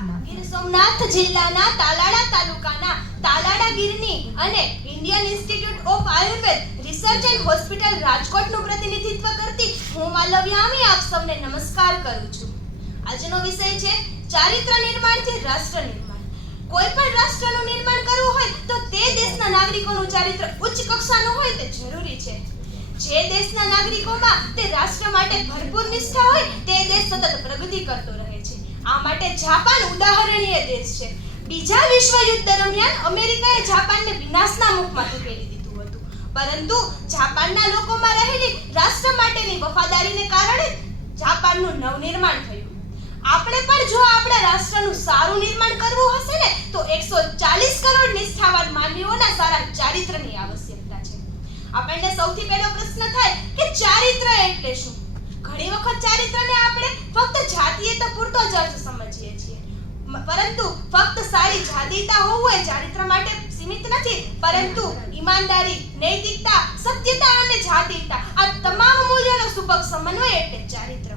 ગીર સોમનાથ જિલ્લાના તાલાડા તાલુકાના તાલાડા ગીરની અને Indian institute of Ayurveda research and hospital રાજકોટનું પ્રતિનિધિત્વ કરતી હું માલવ્યામી આપ સૌને નમસ્કાર કરું છું. આજનો વિષય છે ચારિત્ર નિર્માણથી રાષ્ટ્ર નિર્માણ. કોઈ પણ રાષ્ટ્રનું નિર્માણ કરવું હોય તો તે દેશના નાગરિકોનું ચારિત્ર ઉચ્ચ કક્ષાનું હોય તે જરૂરી છે. જે દેશના નાગરિકોમાં તે રાષ્ટ્ર માટે ભરપૂર નિષ્ઠા હોય તે દેશ સતત પ્રગતિ કરતો રહે છે. આ માટે જાપાન ઉદાહરણીય દેશ છે. બીજા વિશ્વયુદ્ધ દરમિયાન અમેરિકાએ જાપાનને વિનાશના મુખમાં ધકેલી દીધું હતું, પરંતુ જાપાનના લોકોમાં રહેલી રાષ્ટ્ર માટેની વફાદારીને કારણે જાપાનનું નવનિર્માણ થયું. આપણે પણ જો આપણા રાષ્ટ્રનું સારું નિર્માણ કરવું હશે ને તો 140 કરોડ નિષ્ઠાવાન માનવીઓના સારા ચારિત્રની આવશ્યકતા છે. આપણને સૌથી પહેલો પ્રશ્ન થાય કે ચારિત્ર એટલે શું? ઘણી વખત ચારિત્રને આપણે ફક્ત જાતીયતા પૂરતો જ અર્થ સમજીએ છીએ, પરંતુ ફક્ત સારી જાતીયતા હોવું એ ચારિત્ર માટે સીમિત નથી, પરંતુ ઈમાનદારી, નૈતિકતા, સત્યતા અને જાતીયતા આ તમામ મૂલ્યોનો સુપક સમન્વય એટલે ચારિત્ર.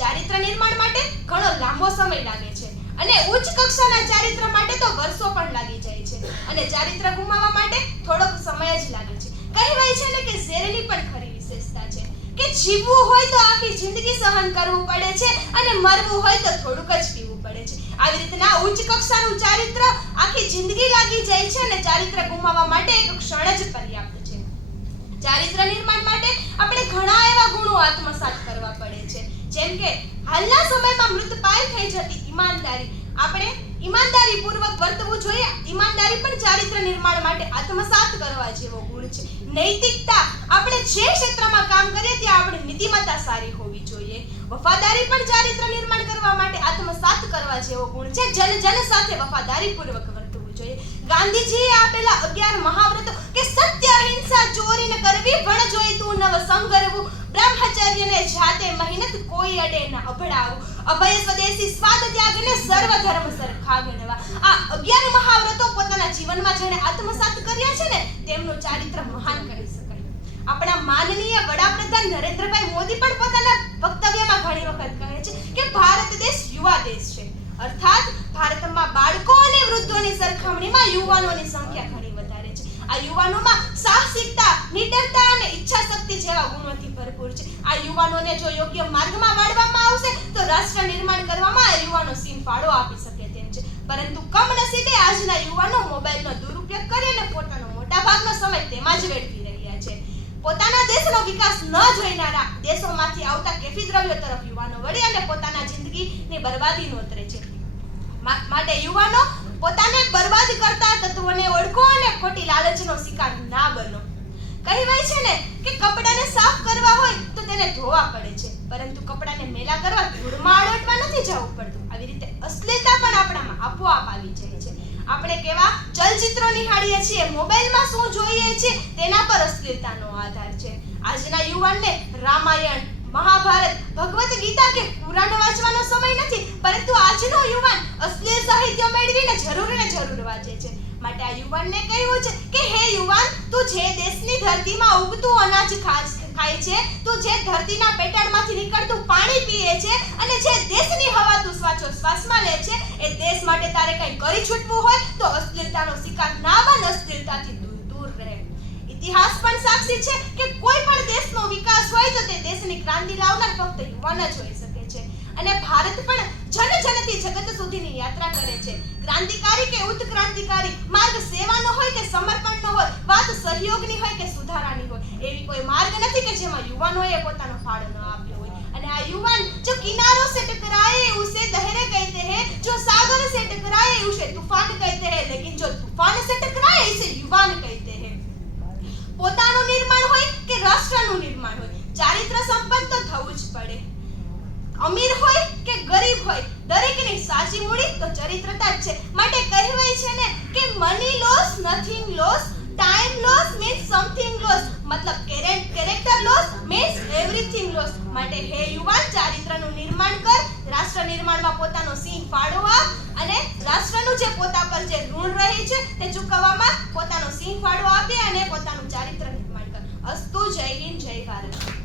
ચારિત્ર નિર્માણ માટે ઘણો લાંબો સમય લાગે છે અને ઉચ્ચ કક્ષાના ચારિત્ર માટે તો વર્ષો પણ લાગી જાય છે, અને ચારિત્ર ગુમાવવા માટે થોડોક સમય જ લાગે છે. કહેવાય છે ને કે શેરની પણ ખરી વિશેષતા છે કે જીવવું હોય તો આખી જિંદગી સહન કરવું પડે છે અને મરવું હોય તો થોડુંક જ પીવું પડે છે. આવી રીતના ઉચ્ચ કક્ષાનું ચારિત્ર આખી જિંદગી લાગી જાય છે અને ચારિત્ર ગુમાવવા માટે એક ક્ષણ જ પર્યાપ્ત છે. ચારિત્ર નિર્માણ માટે આપણે ઘણા એવા ગુણો આત્મસાત કરવા પડે છે, જેમ કે હાલના સમયમાં મૃતપાય થઈ જતી ઈમાનદારી. આપણે ઈમાનદારીપૂર્વક વર્તવું જોઈએ. ઈમાનદારી પણ ચારિત્ર નિર્માણ માટે આત્મસાત કરવા જેવો ગુણ છે. નૈતિકતા, આપણે જે ક્ષેત્રમાં કામ કરીએ ત્યાં આપણી નીતિમત્તા સારી હોવી જોઈએ. વફાદારી પણ ચારિત્ર નિર્માણ કરવા માટે આત્મસાત કરવા જેવો ગુણ છે. જન સાથે વફાદારીપૂર્વક વર્તવું જોઈએ. ગાંધીજીએ આપેલા 11 મહાવ્રતો કે સત્ય, અહિંસા, ચોરી ન કરવી, ભણ જોઈ તું નવ સંગરવું, બ્રહ્મચર્યને જાતે મહેનત કોઈ અડે ન અભડાવું, અભય સ્વદેશી સ્વાદ ત્યાગને સર્વ ધર્મ સરખા ગણવા. આ 11 મહાવ્રતો પોતાના જીવનમાં જેણે આત્મસાત કર્યા છે ને તેમનું ચારિત્ર મહાન કહી શકાય. આપણા માનનીય વડાપ્રધાન નરેન્દ્રભાઈ મોદી પણ પોતાના વક્તવ્યમાં ઘણી વખત કહે છે કે ભારત દેશ યુવા દેશ છે, અર્થાત ભારતમાં બાળકો અને વૃદ્ધોની સરખામણીમાં યુવાનોની સંખ્યા ઘણી વધારે છે. આ યુવાનોમાં સાહસિકતા, નિડરતા અને ઈચ્છા શક્તિ જેવા ગુણોથી ભરપૂર છે. આ યુવાનોને જો યોગ્ય માર્ગમાં વાળવામાં આવશે તો રાષ્ટ્ર નિર્માણ કરવામાં આ યુવાનો સિંહ ફાળો આપી શકે તેમ છે. પરંતુ કમનસીબે આજના યુવાનો મોબાઈલનો દુરુપયોગ કરીને પોતાનો મોટાભાગનો સમય તેમાં જ વેડફી રહ્યા છે. પોતાના દેશનો વિકાસ ન જોઈનારા દેશોમાંથી આવતા કેફી દ્રવ્યો તરફ યુવાનો વળી અને પોતાના જિંદગીની બરબાદી નોતરે છે. માટે યુવાનો પોતાને બરબાદ કરતા તત્વોને ઓળખો અને ખોટી લાલચનો શિકાર ના બનો. કહેવાય છે ને કે કપડાને સાફ કરવા હોય તો તેને ધોવા પડે છે, પરંતુ કપડાને મેલા કરવા ધૂળમાં આળોટવા નથી જવું પડતું. આવી રીતે અશ્લીલતા પણ આપણામાં આપોઆપ આવી જાય છે. આપણે કેવા ચલચિત્રો નિહાળીએ છીએ, મોબાઈલમાં શું જોઈએ છીએ તેના પર અશ્લીલતાનો આધાર છે. આજના યુવાનને રામાયણ, મહાભારત, ભગવદ ગીતા કે પુરાણ વાંચવાનો સમય નથી, પરંતુ આજનો યુવાન અશ્લીલ સાહિત્ય મેળવીને જરૂર વાંચે છે. માટે આ યુવાનને કહેવું છે કે હે યુવાન, તું જે દેશની ધરતીમાં ઉગતું અનાજ ખાય છે, તું જે ધરતીના પેટાળમાંથી નીકળતું પાણી પીએ છે અને જે દેશની હવા તું શ્વાસમાં લે છે, એ દેશ માટે તારે કંઈ કરી છૂટવું હોય તો અશ્લીલતાનો શિકાર ના બન, અશ્લીલતાથી દૂર રહે. ઇતિહાસ પણ સાક્ષી છે કે કોઈ પણ દેશનો વિકાસ હોય તો તે દેશની ક્રાંતિ લાવનાર ફક્ત યુવાન જ હોઈ શકે છે. અને ભારત પણ જનથી જગત સુધીની યાત્રા કરે છે. ક્રાંતિકારી કે ઉત્ક્રાંતિકારી માર્ગ સેવાનો હોય કે સમર્પણનો હોય, વાત સહયોગની હોય કે સુધારાની હોય, એવી કોઈ માર્ગ નથી કે જેમાં યુવાનોએ પોતાનો ફાળો ન આપ્યો હોય. અને આ યુવાન જો કિનારો સે ટકરાए उसे दहरे कहते हैं, जो सागर से टकराए उसे तूफान कहते हैं, लेकिन जो तूफान से टकराए इसे युवान कहते हैं. પોતાનું નિર્માણ હોય કે રાષ્ટ્રનું નિર્માણ હોય, ચારિત્ર સંપન્ન તો થવું જ પડે. અમીર હોય કે ગરીબ હોય, દરેકની સાચી મૂડી તો ચરિત્રતા જ છે. માટે કહેવાય છે ને કે money loss, nothing loss, time loss means something loss, મતલબ character loss means everything loss. માટે હે યુવાન, ચારિત્રનું નિર્માણ કર, રાષ્ટ્ર નિર્માણમાં પોતાનો સિંહ ફાળો આપ અને રાષ્ટ્રનું જે પોતા પર જે ઋણ રહે છે તે ચૂકવવામાં પોતાનો સિંહ ફાળો આપે અને પોતાનું ચારિત્ર નિર્માણ કર. અસ્તુ. જય હિન્દ, જય ભારત.